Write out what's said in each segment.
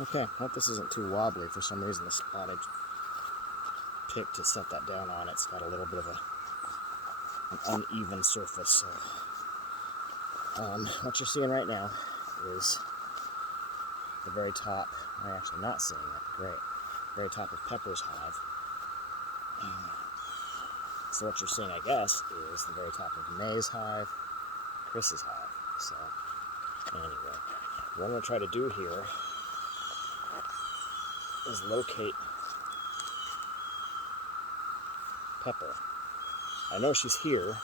Okay, hope this isn't too wobbly. For some reason, the spot I picked to set that down on, it's got a little bit of an uneven surface. So, what you're seeing right now is the very top. I'm actually not seeing it. Great. Very top of Pepper's hive. So what you're seeing, I guess, is the very top of May's hive, Chris's hive. So, anyway, what I'm going to try to do here is locate Pepper. I know she's here,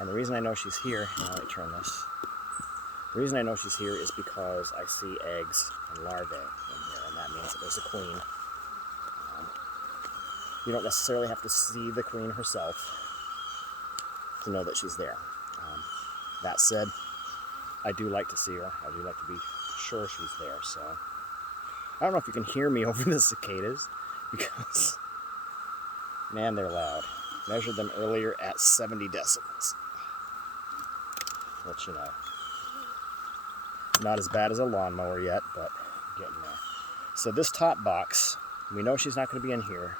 and the reason I know she's here, now let me turn this. The reason I know she's here is because I see eggs and larvae in here, and that means that there's a queen. You don't necessarily have to see the queen herself to know that she's there. That said, I do like to see her. I do like to be sure she's there. So I don't know if you can hear me over the cicadas, because, man, they're loud. Measured them earlier at 70 decibels. Let you know. Not as bad as a lawnmower yet, but getting there. So this top box, we know she's not going to be in here.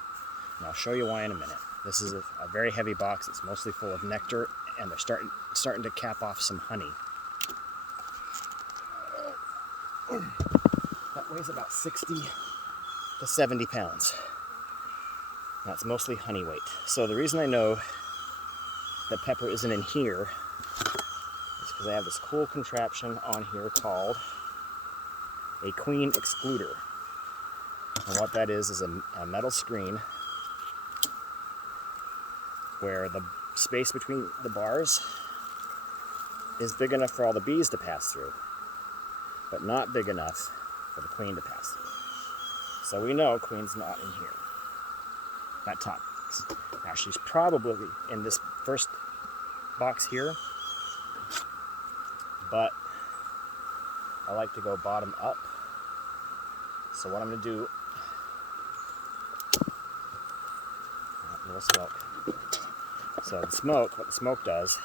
And I'll show you why in a minute. This is a very heavy box. It's mostly full of nectar, and they're starting to cap off some honey. That weighs about 60 to 70 pounds. That's mostly honey weight. So the reason I know that Pepper isn't in here is because I have this cool contraption on here called a queen excluder. And what that is a metal screen where the space between the bars is big enough for all the bees to pass through, but not big enough for the queen to pass through. So we know queen's not in here. That top box. Now she's probably in this first box here, but I like to go bottom up. So what I'm going to do, a little smoke. So the smoke, what the smoke does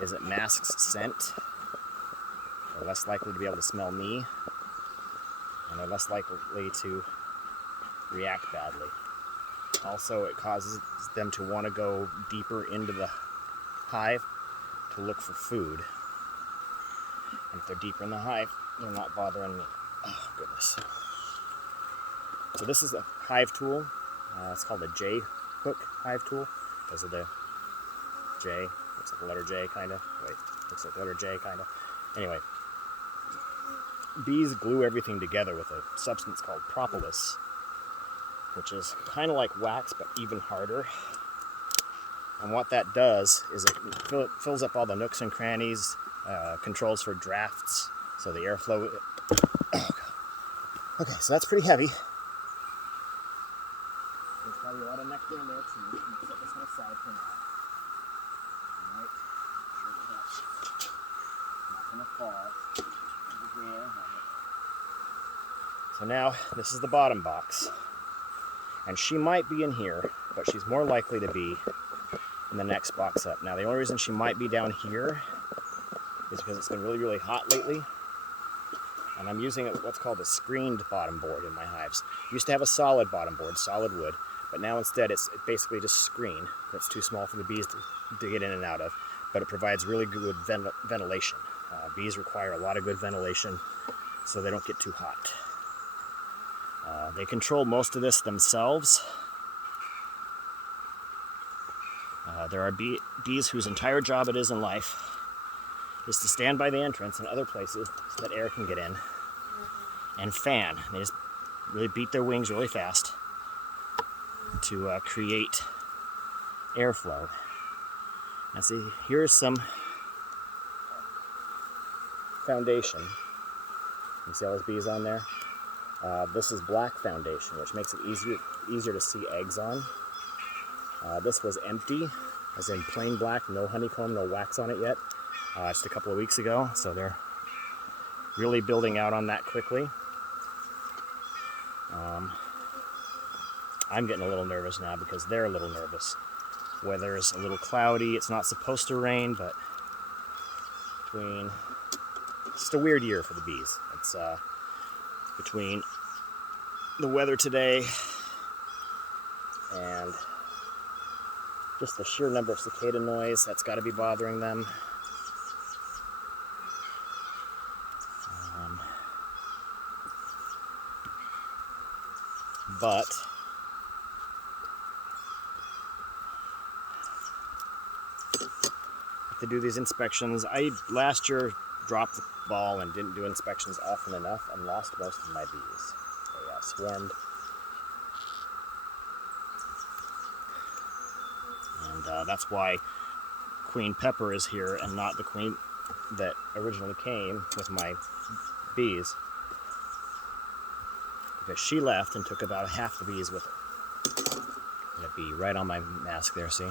is it masks scent. They're less likely to be able to smell me, and they're less likely to react badly. Also, it causes them to want to go deeper into the hive to look for food. And if they're deeper in the hive, they're not bothering me. Oh, goodness. So this is a hive tool. It's called a J hook hive tool because of the J. Looks like the letter J, kind of. Wait, looks like the letter J, kind of. Anyway, bees glue everything together with a substance called propolis, which is kind of like wax, but even harder. And what that does is it fills up all the nooks and crannies, controls for drafts, so the airflow. Okay, so that's pretty heavy. There's probably a lot of nectar in there too. I'm going to set this one aside for now. Alright, sure that that's not going to fall. Over here. So now, this is the bottom box. And she might be in here, but she's more likely to be in the next box up. Now, the only reason she might be down here is because it's been really, really hot lately. And I'm using what's called a screened bottom board in my hives. Used to have a solid bottom board, solid wood, but now instead it's basically just screen. That's too small for the bees to get in and out of, but it provides really good ventilation. Bees require a lot of good ventilation so they don't get too hot. They control most of this themselves. There are bees whose entire job it is in life is to stand by the entrance and other places so that air can get in and fan. They just really beat their wings really fast to create airflow. Now see, here's some foundation. You see all those bees on there? This is black foundation, which makes it easier to see eggs on. This was empty, as in plain black, no honeycomb, no wax on it yet. Just a couple of weeks ago, so they're really building out on that quickly. I'm getting a little nervous now because they're a little nervous. Weather's a little cloudy. It's not supposed to rain, but it's a weird year for the bees. between the weather today and just the sheer number of cicada noise that's got to be bothering them. But to do these inspections, I last year dropped the ball and didn't do inspections often enough and lost most of my bees. They swarmed. And that's why Queen Pepper is here and not the queen that originally came with my bees, because she left and took about half the bees with her. That bee right on my mask there, see?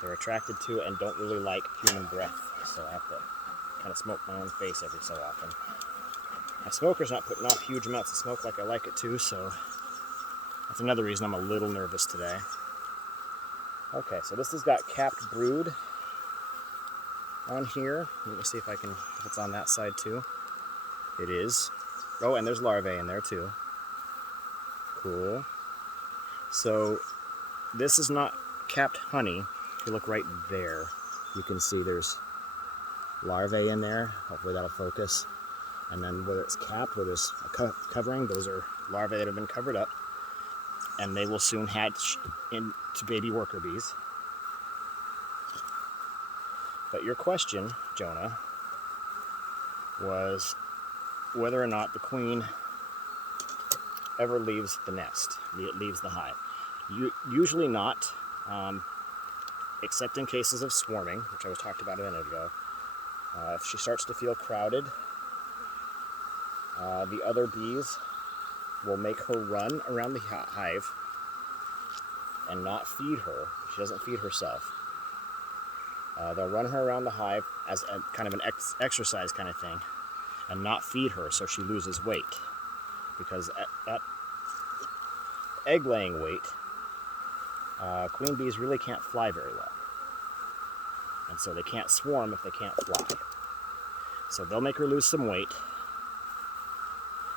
They're attracted to and don't really like human breath, so I have to kind of smoke my own face every so often. My smoker's not putting off huge amounts of smoke like I like it to, so that's another reason I'm a little nervous today. Okay, so this has got capped brood on here. Let me see if it's on that side too. It is. Oh, and there's larvae in there too. Cool. So this is not capped honey. If you look right there, you can see there's larvae in there. Hopefully that'll focus. And then whether it's capped, where there's a covering, those are larvae that have been covered up. And they will soon hatch into baby worker bees. But your question, Jonah, was whether or not the queen ever leaves the nest, leaves the hive. Usually not, except in cases of swarming, which I was talked about a minute ago. If she starts to feel crowded, the other bees will make her run around the hive and not feed her. She doesn't feed herself. They'll run her around the hive as a kind of an exercise kind of thing and not feed her so she loses weight. Because at egg-laying weight, queen bees really can't fly very well. And so they can't swarm if they can't fly. So they'll make her lose some weight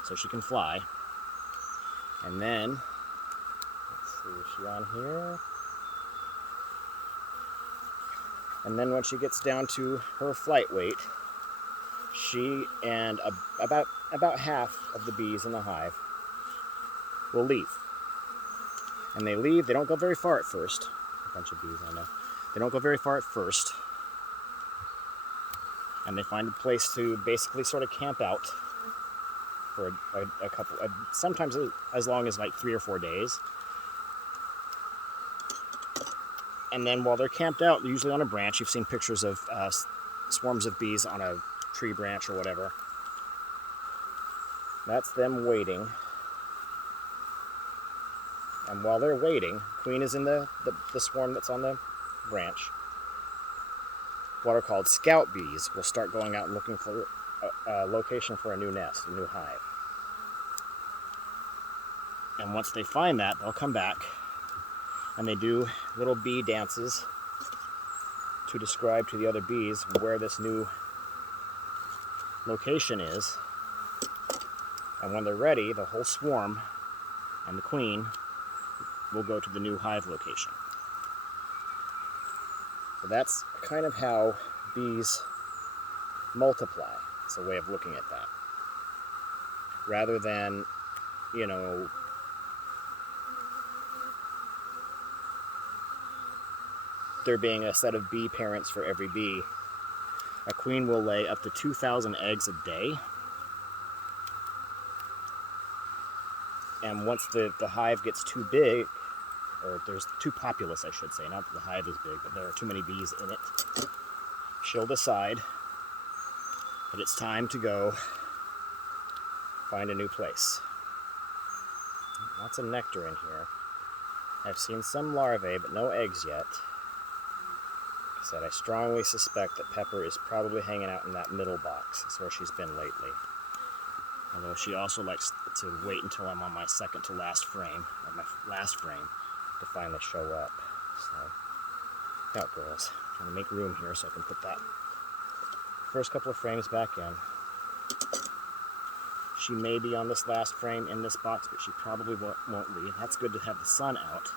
so she can fly. And then, let's see, is she on here? And then when she gets down to her flight weight, she and about half of the bees in the hive will leave. And they leave, they don't go very far at first. A bunch of bees, I know. They don't go very far at first. And they find a place to basically sort of camp out for a couple, sometimes as long as like 3 or 4 days. And then while they're camped out, usually on a branch, you've seen pictures of swarms of bees on a tree branch or whatever. That's them waiting. And while they're waiting, queen is in the swarm that's on the branch. What are called scout bees will start going out and looking for a location for a new nest, a new hive. And once they find that, they'll come back and they do little bee dances to describe to the other bees where this new location is. And when they're ready, the whole swarm and the queen will go to the new hive location. So that's kind of how bees multiply. It's a way of looking at that. Rather than, there being a set of bee parents for every bee, a queen will lay up to 2,000 eggs a day. And once the hive gets too big, or there's too populous, I should say, not that the hive is big, but there are too many bees in it, she'll decide that it's time to go find a new place. Lots of nectar in here. I've seen some larvae, but no eggs yet. Like I said, I strongly suspect that Pepper is probably hanging out in that middle box. That's where she's been lately. Although she also likes to wait until I'm on my second to last frame, or my last frame, to finally show up. So, out girls. I'm trying to make room here so I can put that first couple of frames back in. She may be on this last frame in this box, but she probably won't be. That's good to have the sun out.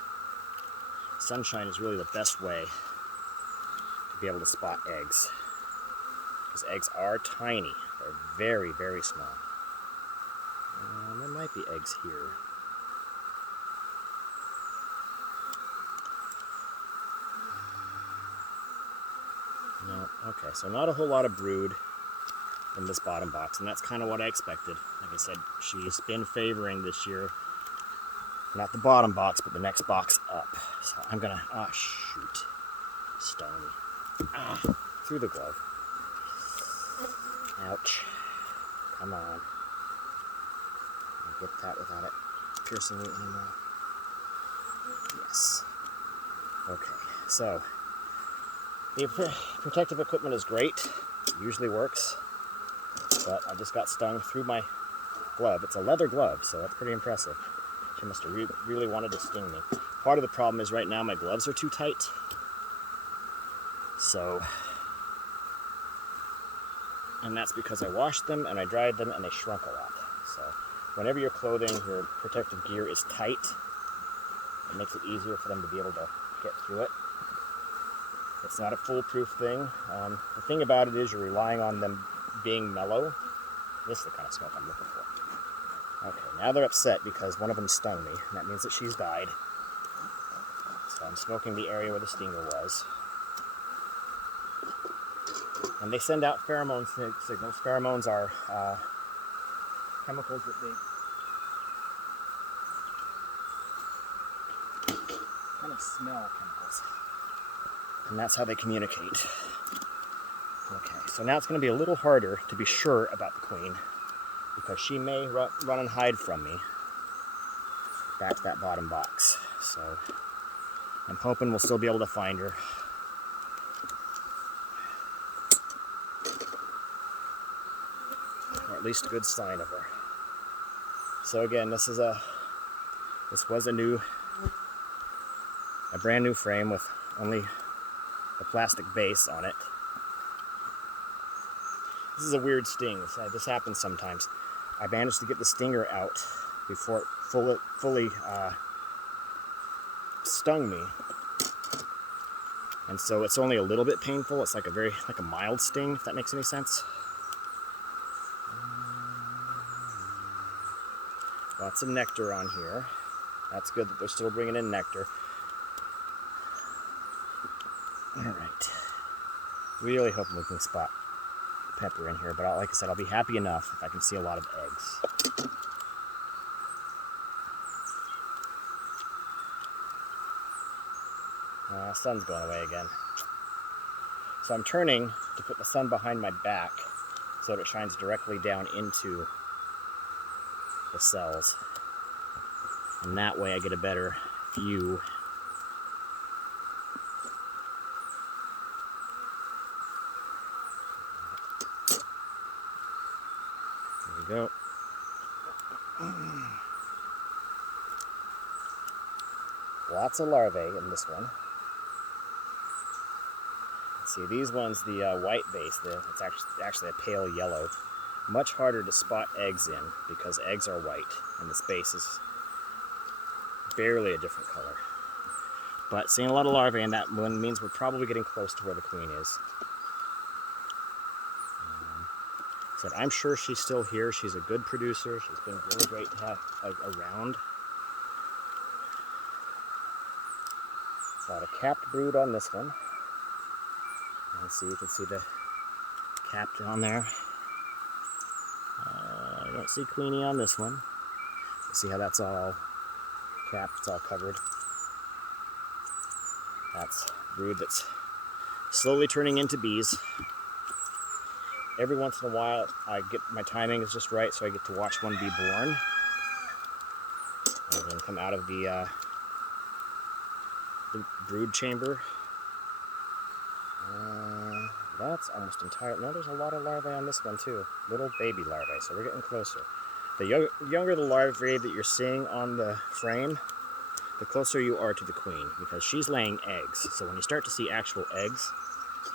Sunshine is really the best way to be able to spot eggs. Because eggs are tiny. They're very, very small. There might be eggs here. No, okay, so not a whole lot of brood in this bottom box, and that's kind of what I expected. Like I said, she's been favoring this year, not the bottom box, but the next box up. So I'm gonna, oh shoot, stung me. Through the glove. Ouch. Come on. I'll get that without it piercing me anymore. Yes. Okay, so the protective equipment is great. It usually works. But I just got stung through my glove. It's a leather glove, so that's pretty impressive. She must have really wanted to sting me. Part of the problem is right now my gloves are too tight. So, and that's because I washed them and I dried them and they shrunk a lot. So whenever your clothing, your protective gear is tight, it makes it easier for them to be able to get through it. It's not a foolproof thing. The thing about it is you're relying on them being mellow. This is the kind of smoke I'm looking for. Okay, now they're upset because one of them stung me, and that means that she's died. So I'm smoking the area where the stinger was. And they send out pheromone signals. Pheromones are chemicals that they kind of smell chemicals. And that's how they communicate. Okay, so now it's going to be a little harder to be sure about the queen because she may run and hide from me back to that bottom box. So I'm hoping we'll still be able to find her. Or at least a good sign of her. So again, this was a brand new frame with only a plastic base on it. This is a weird sting. This happens sometimes. I managed to get the stinger out before it fully stung me, and so it's only a little bit painful. It's like a mild sting, if that makes any sense. Lots of nectar on here. That's good that they're still bringing in nectar. All right. Really hoping we can spot pepper in here, but like I said, I'll be happy enough if I can see a lot of eggs. Sun's going away again. So I'm turning to put the sun behind my back so that it shines directly down into the cells. And that way I get a better view. There we go. Lots of larvae in this one. See, these ones, the white base, it's actually a pale yellow. Much harder to spot eggs in because eggs are white and this base is barely a different color. But seeing a lot of larvae in that one means we're probably getting close to where the queen is. So I'm sure she's still here. She's a good producer. She's been really great to have around. Got a capped brood on this one. Let's see, you can see the capped on there. I don't see Queenie on this one. Let's see how that's all capped, it's all covered. That's brood that's slowly turning into bees. Every once in a while, my timing is just right, so I get to watch one be born. And then come out of the brood chamber. That's almost entire. No, there's a lot of larvae on this one too. Little baby larvae, so we're getting closer. The younger the larvae that you're seeing on the frame, the closer you are to the queen, because she's laying eggs. So when you start to see actual eggs,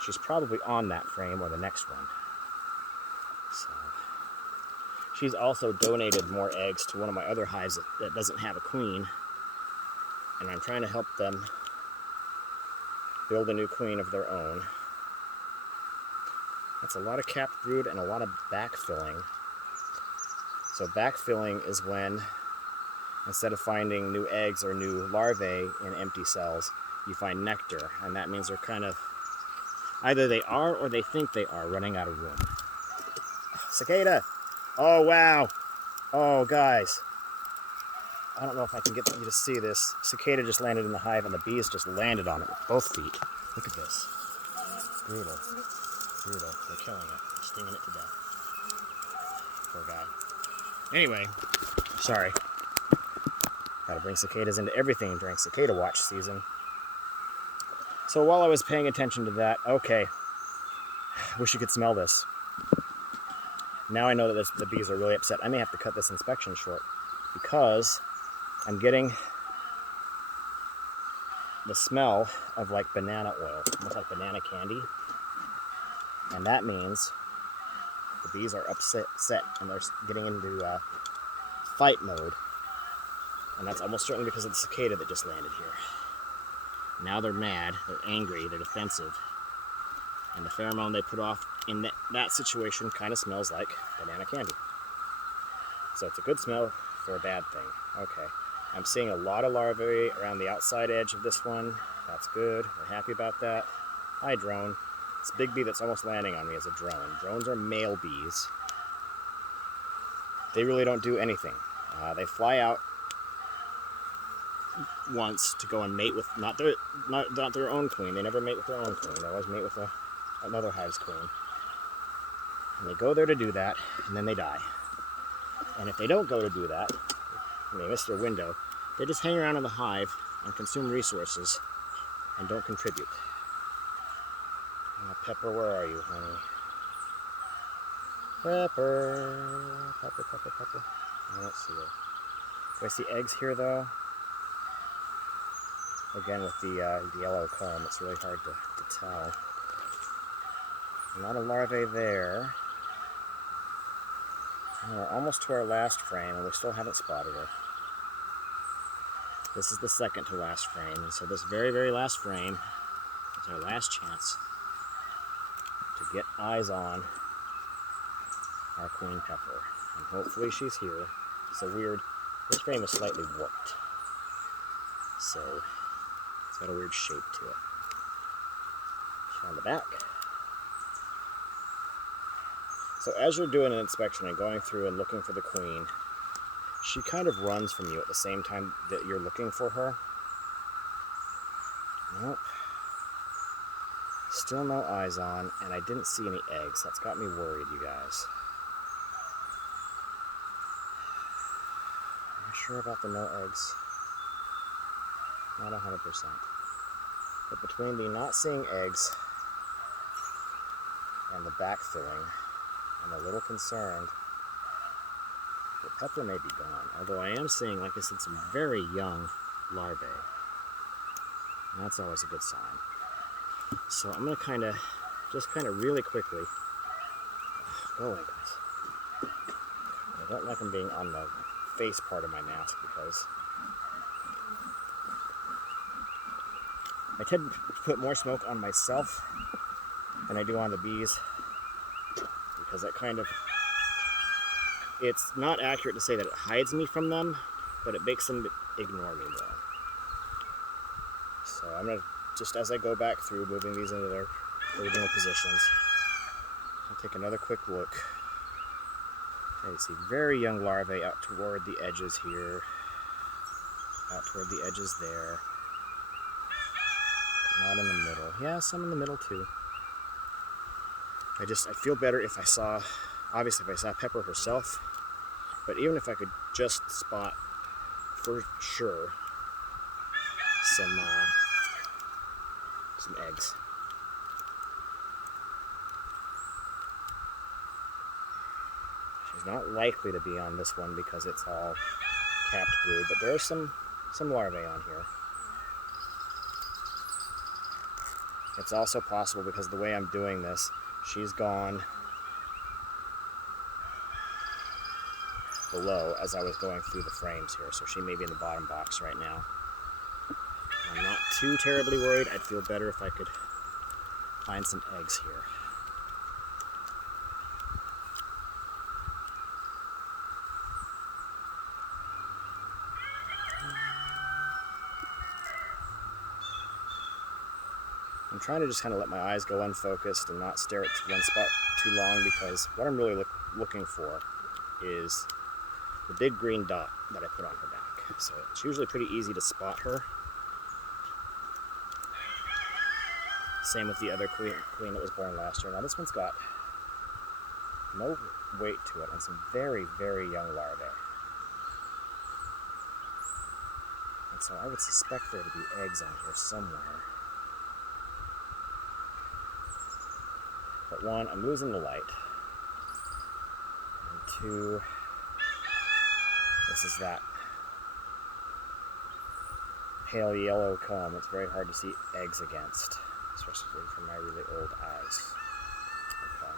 she's probably on that frame or the next one. So she's also donated more eggs to one of my other hives that doesn't have a queen, and I'm trying to help them build a new queen of their own. That's a lot of capped brood and a lot of backfilling. So backfilling is when, instead of finding new eggs or new larvae in empty cells, you find nectar, and that means they're kind of, either they are or they think they are running out of room. Cicada! Oh, wow! Oh, guys. I don't know if I can get you to see this. Cicada just landed in the hive and the bees just landed on it with both feet. Look at this. Brutal. Brutal. They're killing it. They're stinging it to death. Poor guy. Anyway, sorry. Gotta bring cicadas into everything during cicada watch season. So while I was paying attention to that, okay, wish you could smell this. Now I know that the bees are really upset. I may have to cut this inspection short because I'm getting the smell of like banana oil, almost like banana candy. And that means the bees are upset and they're getting into fight mode. And that's almost certainly because of the cicada that just landed here. Now they're mad, they're angry, they're defensive. And the pheromone they put off in that situation kind of smells like banana candy. So it's a good smell for a bad thing. Okay, I'm seeing a lot of larvae around the outside edge of this one. That's good, we're happy about that. Hi, drone. This big bee that's almost landing on me is a drone. Drones are male bees. They really don't do anything. They fly out once to go and mate with not their own queen. They never mate with their own queen. They always mate with another hive's queen. And they go there to do that, and then they die. And if they don't go to do that, and they miss their window, they just hang around in the hive and consume resources and don't contribute. Pepper, where are you, honey? Pepper. I don't see her. Do I see eggs here, though? Again, with the yellow comb, it's really hard to tell. Not a larvae there. And we're almost to our last frame, and we still haven't spotted her. This is the second to last frame, and so this very, very last frame is our last chance to get eyes on our queen pepper. And hopefully she's here. So weird. This frame is slightly warped. So it's got a weird shape to it. She's on the back. So as you're doing an inspection and going through and looking for the queen, she kind of runs from you at the same time that you're looking for her. Nope. Still no eyes on, and I didn't see any eggs. That's got me worried, you guys. Am I sure about the no eggs? Not 100%. But between the not seeing eggs and the backfilling, I'm a little concerned that pepper may be gone. Although I am seeing, like I said, some very young larvae. And that's always a good sign. So I'm going to just really quickly, go away, guys. I don't like them being on the face part of my mask because I tend to put more smoke on myself than I do on the bees, because that kind of, it's not accurate to say that it hides me from them, but it makes them ignore me more. So I'm going to, just as I go back through, moving these into their original positions, I'll take another quick look. Okay, you see very young larvae out toward the edges here, out toward the edges there, but not in the middle. Yeah, some in the middle too. I feel better if I saw, obviously if I saw Pepper herself, but even if I could just spot for sure some eggs. She's not likely to be on this one because it's all capped brood, but there are some larvae on here. It's also possible, because of the way I'm doing this, she's gone below as I was going through the frames here, so she may be in the bottom box right now. I'm not too terribly worried. I'd feel better if I could find some eggs here. I'm trying to just kind of let my eyes go unfocused and not stare at one spot too long, because what I'm really looking for is the big green dot that I put on her back. So it's usually pretty easy to spot her. Same with the other queen that was born last year. Now this one's got no weight to it and some very, very young larvae. And so I would suspect there to be eggs on here somewhere. But one, I'm losing the light. And two, this is that pale yellow comb. It's very hard to see eggs against, especially from my really old eyes. Okay.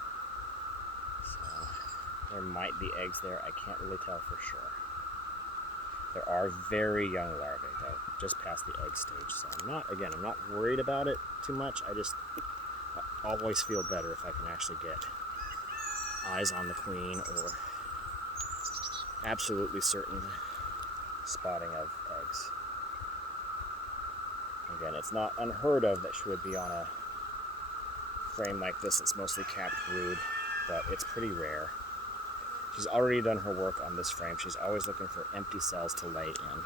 So there might be eggs there. I can't really tell for sure. There are very young larvae though, just past the egg stage. So I'm not worried about it too much. I always feel better if I can actually get eyes on the queen or absolutely certain spotting of eggs. Again, it's not unheard of that she would be on a frame like this. It's mostly capped brood, but it's pretty rare. She's already done her work on this frame. She's always looking for empty cells to lay in.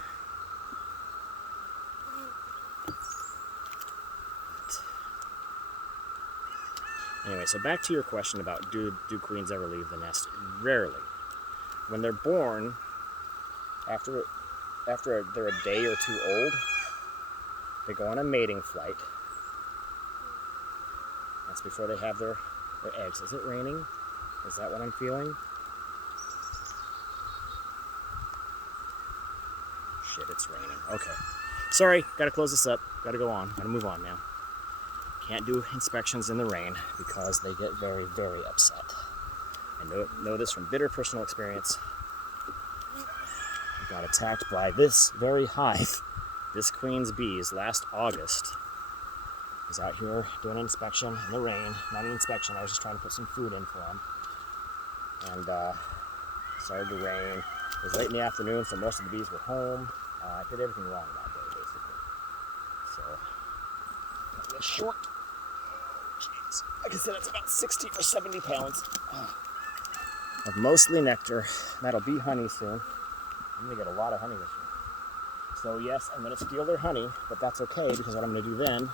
Anyway, so back to your question about do queens ever leave the nest? Rarely. When they're born, after they're a day or two old, they go on a mating flight. That's before they have their eggs. Is it raining? Is that what I'm feeling? Shit, it's raining. Okay. Sorry, gotta close this up. Gotta go on. Gotta move on now. Can't do inspections in the rain because they get very, very upset. I know this from bitter personal experience. I got attacked by this very hive, this queen's bees, last August. I was out here doing an inspection in the rain. Not an inspection, I was just trying to put some food in for them. And started to rain. It was late in the afternoon, so most of the bees were home. I did everything wrong that day, basically. So, that was short. Like I said, it's about 60 or 70 pounds of mostly nectar. That'll be honey soon. I'm gonna get a lot of honey this year. So yes, I'm gonna steal their honey, but that's okay, because what I'm gonna do then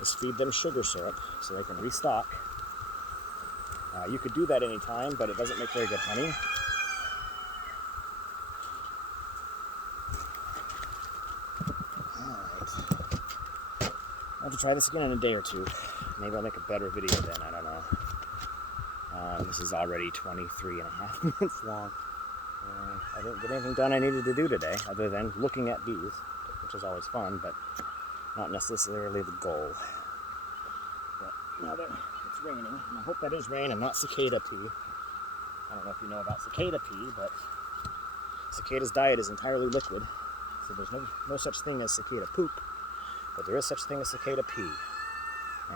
is feed them sugar syrup so they can restock. You could do that anytime, but it doesn't make very good honey. I'll have to try this again in a day or two. Maybe I'll make a better video then, I don't know. This is already 23 and a half minutes long. I didn't get anything done I needed to do today, other than looking at bees, which is always fun, but not necessarily the goal. But now that it's raining, and I hope that is rain and not cicada pee. I don't know if you know about cicada pee, but cicada's diet is entirely liquid, so there's no such thing as cicada poop. But there is such thing as cicada pee.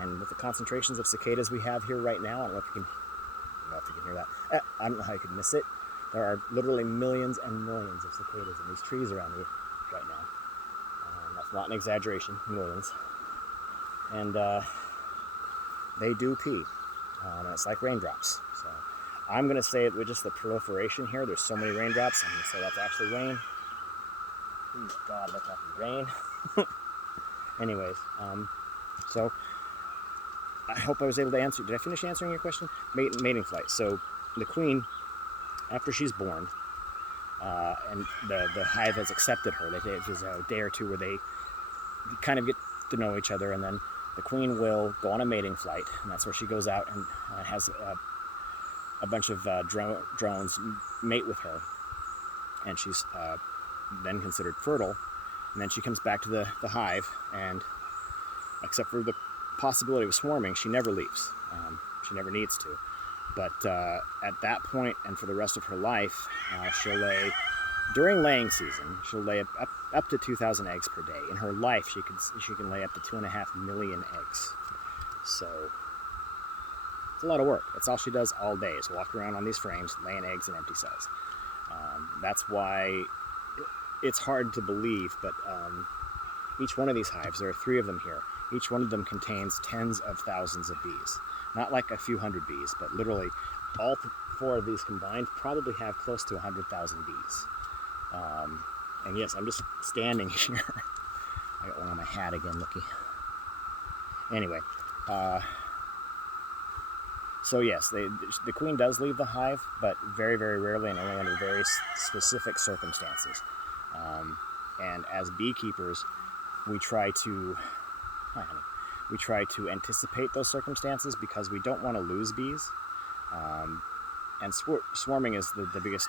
And with the concentrations of cicadas we have here right now, I don't know if you can hear that. I don't know how you could miss it. There are literally millions and millions of cicadas in these trees around me right now. That's not an exaggeration, millions. And they do pee. And it's like raindrops. So I'm going to say with just the proliferation here, there's so many raindrops, I'm going to say that's actually rain. Please, God, let that be rain. Anyways, so I hope I was able to answer. Did I finish answering your question? Mating flight. So the queen, after she's born, and the hive has accepted her, there's a day or two where they kind of get to know each other, and then the queen will go on a mating flight, and that's where she goes out and has a bunch of drones mate with her, and she's then considered fertile. And then she comes back to the hive, and except for the possibility of swarming, she never leaves. She never needs to. But at that point, and for the rest of her life, she'll lay, during laying season, she'll lay up to 2,000 eggs per day. In her life, she can lay up to 2.5 million eggs. So it's a lot of work. That's all she does all day, is walk around on these frames, laying eggs in empty cells. That's why it's hard to believe, but each one of these hives, there are 3 of them here, each one of them contains tens of thousands of bees. Not like a few hundred bees, but literally all 4 of these combined probably have close to 100,000 bees. And yes, I'm just standing here. I got one on my hat again, looky. Anyway, so yes, the queen does leave the hive, but very, very rarely and only under very specific circumstances. And as beekeepers, we try to anticipate those circumstances because we don't want to lose bees. And swarming is the biggest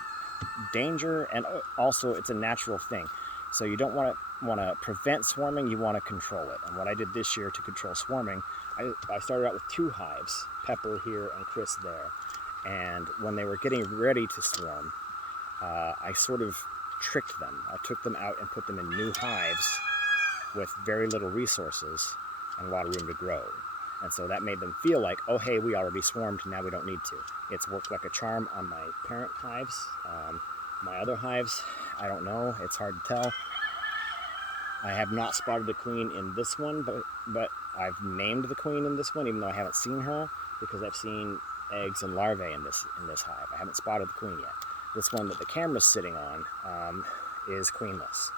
danger, and also it's a natural thing. So you don't want to prevent swarming, you want to control it. And what I did this year to control swarming, I started out with 2 hives, Pepper here and Chris there. And when they were getting ready to swarm, I sort of tricked them. I took them out and put them in new hives with very little resources and a lot of room to grow. And so that made them feel like, oh hey, we already swarmed, now we don't need to. It's worked like a charm on my parent hives. My other hives, I don't know, it's hard to tell. I have not spotted the queen in this one, but I've named the queen in this one, even though I haven't seen her, because I've seen eggs and larvae in this hive. I haven't spotted the queen yet. This one that the camera's sitting on is queenless.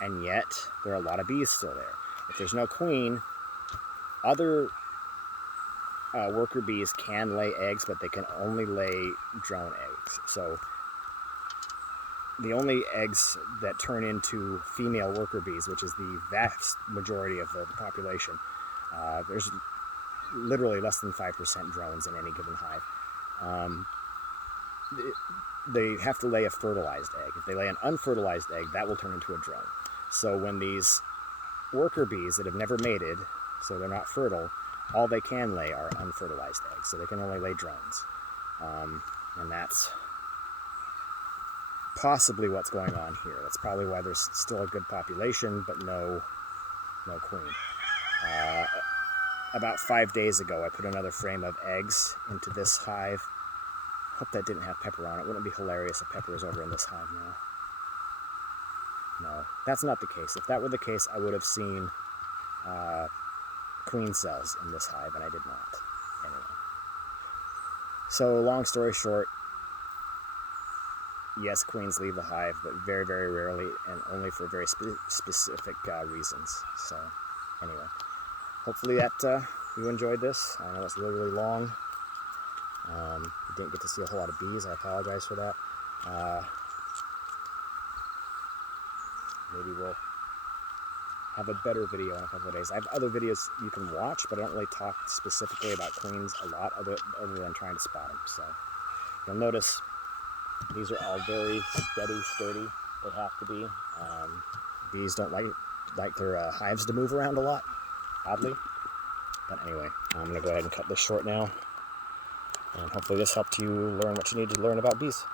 And yet, there are a lot of bees still there. If there's no queen, other worker bees can lay eggs, but they can only lay drone eggs. So the only eggs that turn into female worker bees, which is the vast majority of the population, there's literally less than 5% drones in any given hive. They have to lay a fertilized egg. If they lay an unfertilized egg, that will turn into a drone. So when these worker bees that have never mated, so they're not fertile, all they can lay are unfertilized eggs. So they can only lay drones. And that's possibly what's going on here. That's probably why there's still a good population, but no queen. About 5 days ago, I put another frame of eggs into this hive. Hope that didn't have Pepper on it. Wouldn't it be hilarious if Pepper was over in this hive now? No, that's not the case. If that were the case, I would have seen queen cells in this hive, and I did not. Anyway. So, long story short, yes, queens leave the hive, but very, very rarely, and only for very specific reasons. So, anyway, hopefully that you enjoyed this. I know it's really, really long. You didn't get to see a whole lot of bees. I apologize for that. Maybe we'll have a better video in a couple of days. I have other videos you can watch, but I don't really talk specifically about queens a lot, other than trying to spot them. So you'll notice these are all very steady, sturdy. They have to be. Bees don't like their hives to move around a lot, oddly. But anyway, I'm going to go ahead and cut this short now. And hopefully this helped you learn what you need to learn about bees.